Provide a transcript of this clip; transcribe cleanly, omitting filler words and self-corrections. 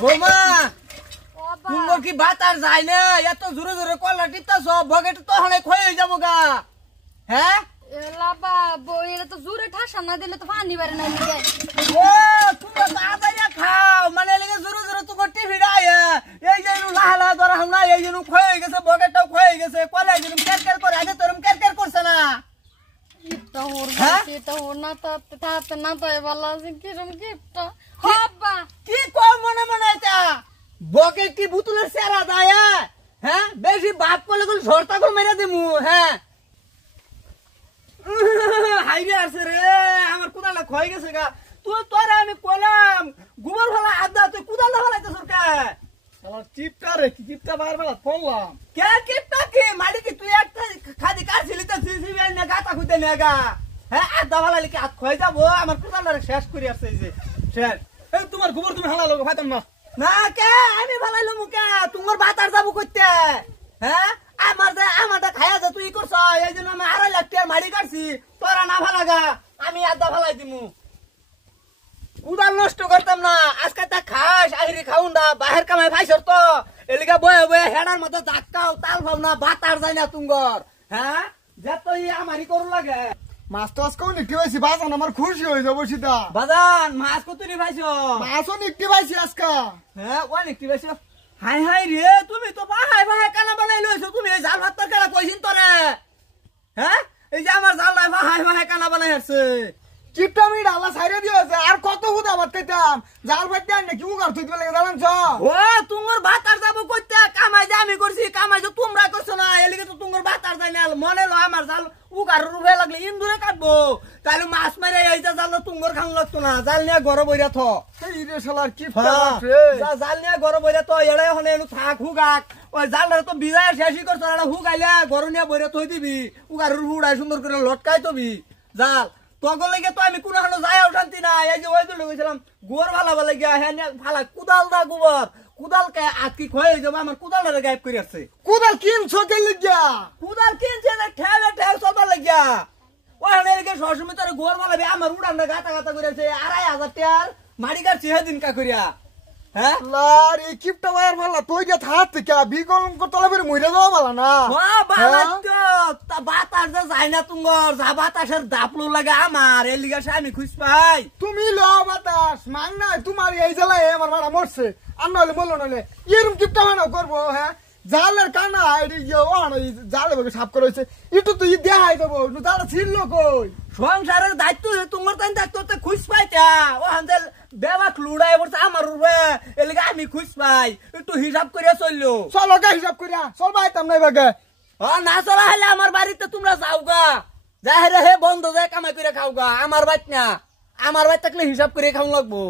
বৌমা তোমার কি ভাত আর যায় না? এত জোরে জোরে কলা টিপতাছ, বগেট তো হনে ক্ষয়ে যাবো গা। হ্যাঁ লাবা বইলে তো জোরে ঠাসা না দিলে তো পানি বারে না লিগে। ও তুমি তাড়াতাড়ি খাও, মানে লিগে জোরে জোরে তোমার টিভি ডায়ে এই যে লাহা লাহা ধরা হাম না, এই যে ক্ষয়ে গেছে, বগেটটাও ক্ষয়ে গেছে, কলা যেন কেরকের করে, আগে তোরম কেরকের করছে না। গিফটটা হোর গাছে এটা হোর না তাতে না তো ভালো আছে কিরম গিফটটা হাব্বা কি কম মনে মনে এটা বকেট কি বুতুলের সেরা দায়া? হ্যাঁ বেশি বাপ করলে কোন ঝড়টা করে মেরে দিমু। হ্যাঁ হাইরে আছে রে, আমার কুদালা ক্ষয়ে গেছে গা। তুই তোরে আমি কইলাম গোবর ফেলা আদা, তুই কুদালা ফেলাইতে সরকার চিপটা রে, কি চিপটা বার বেলা ফোনলাম। কে কিপটা কি মাটি কি তুই একটা খাদি কাছিলি তো সিসিবি না গাতা খুঁজতে নেগা। হ্যাঁ আদা ফেলাইলে কি হাত ক্ষয়ে যাবো? আমার কুদালা শেষ করে আসছে এই যে শেষ। এই তোমার গোবর তুমি হালা লোক ভাইতাম না। না কে আমি ফেলাইলো মুখে, তোমার বাতার যাবো করতে। হ্যাঁ আমারটা খাইয়া যা তুই করছ, এই জন্য আমি 2.5 লাখ টাকা মারি কাটছি। তোরা না ফেলাগা, আমি আদা ফেলাই দিমু। উদাল নষ্ট করতাম না, আজকে তা খাস আহিরি খাউন দা, বাহির কামাই খাইছর তো এলিকা বয়ে বয়ে হেডার মতো ধাক্কাও তাল ভাব না, বাতার যায় না তুঙ্গর। হ্যাঁ যত আমারই করু লাগে। মাছ তো আজকেও নিকটি পাইছি, বাজান আমার খুশি হয়ে যাবো সীতা। বাজান মাছ কত নি পাইছো? মাছও নিকটি পাইছি আজকা। হ্যাঁ অনেক কি পাইছো। হাই হাই রে, তুমি তো বাহাই বাহাই কানা বানাই লইছো। তুমি এই জাল ভাত কেনা কইছিন তোরে? হ্যাঁ এই যে আমার জাল নাই বাহাই বাহাই কানা বানাই আসছে। চিপটা মিট আল্লাহ সাইরে দিয়েছে, আর কত হুদা ভাত খাইতাম। জাল ভাত দেন না কি উগার তুই দিবে লাগে জানেন ছ। ও তোমার বাতার যাবো কইতে, কামাই যে আমি করছি, কামাই যে তোমরা করছো না, এলিগে তো তোমার বাতার যায় না। মনে লো আমার জাল উগার রুফে লাগলে ইন্দুরে কাটবো, তাহলে মাছ মেরে এই যে জাল তোমার খান লাগতো না। জাল নিয়ে ঘরে বইরা থ। এই রে শালার কি জাল নিয়ে ঘরে বইরা তো এড়ে হলে থাক হুগাক। ওই জালটা তো বিজয় শেষই করছো না, হুগাইলে ঘর নিয়ে বইরা থই দিবি, উগার উড়াই সুন্দর করে লটকাই তবি জাল। তখন লেগে তো আমি কোনো যাইও শান্তি না। এই যে ওই তো গেছিলাম গোবর ফালা বলে গিয়া, হ্যাঁ ফালা কুদাল দা গোবর কুদালকে আজকে ক্ষয়ে যাবো, আমার কুদালটা গায়েব করে আসছে। কোদাল কিনছো কে লিগা? কুদাল কিনছে না ঠেলে ঠেল চলবার লাগিয়া। ওখানে লেগে সবসময় তোর গোবর ফালাবে, আমার উড়ানটা গাতা গাতা করেছে। 2,500 টাকার মাড়ি কাটছি সেদিন কা করিয়া। হ্যাঁ লার এই কিপটা ওয়ার ভালা তুই যে থাক থেকে বিকলম করতে বের মইরা যাওয়া ভালা না। হ্যাঁ বালাতো তা বাতাস যা যায় না তুঙ্গর, যা বাতাসের দাপলো লাগে আমার এই লিগাছে আমি খুঁজ পাই। তুমি ল বাতাস মান না, তোমার এই জেলায় আমার ভাড়া মরছে। আর নইলে বললো নইলে এরম কিপটা মানাও করবো। হ্যাঁ জালের কানা জালে ভাবে সাফ করা হয়েছে, একটু তুই দেখাই দেবো জালে ছিল কই। সংসারের দায়িত্ব তোমার তাই দায়িত্ব খুঁজ পাইতা। ও হান্দেল বেবাক লুড়াই পড়ছে আমার রূপে, এলিগে আমি খুঁজ পাই। একটু হিসাব করিয়া চললো। চলো গা হিসাব করিয়া চল পাইতাম না এবার। ও না চলা হলে আমার বাড়িতে তোমরা যাও গা, যাই হে বন্ধ যায় কামাই করে খাও গা। আমার বাড়ি না, আমার বাড়ি থাকলে হিসাব করে খাও লাগবো।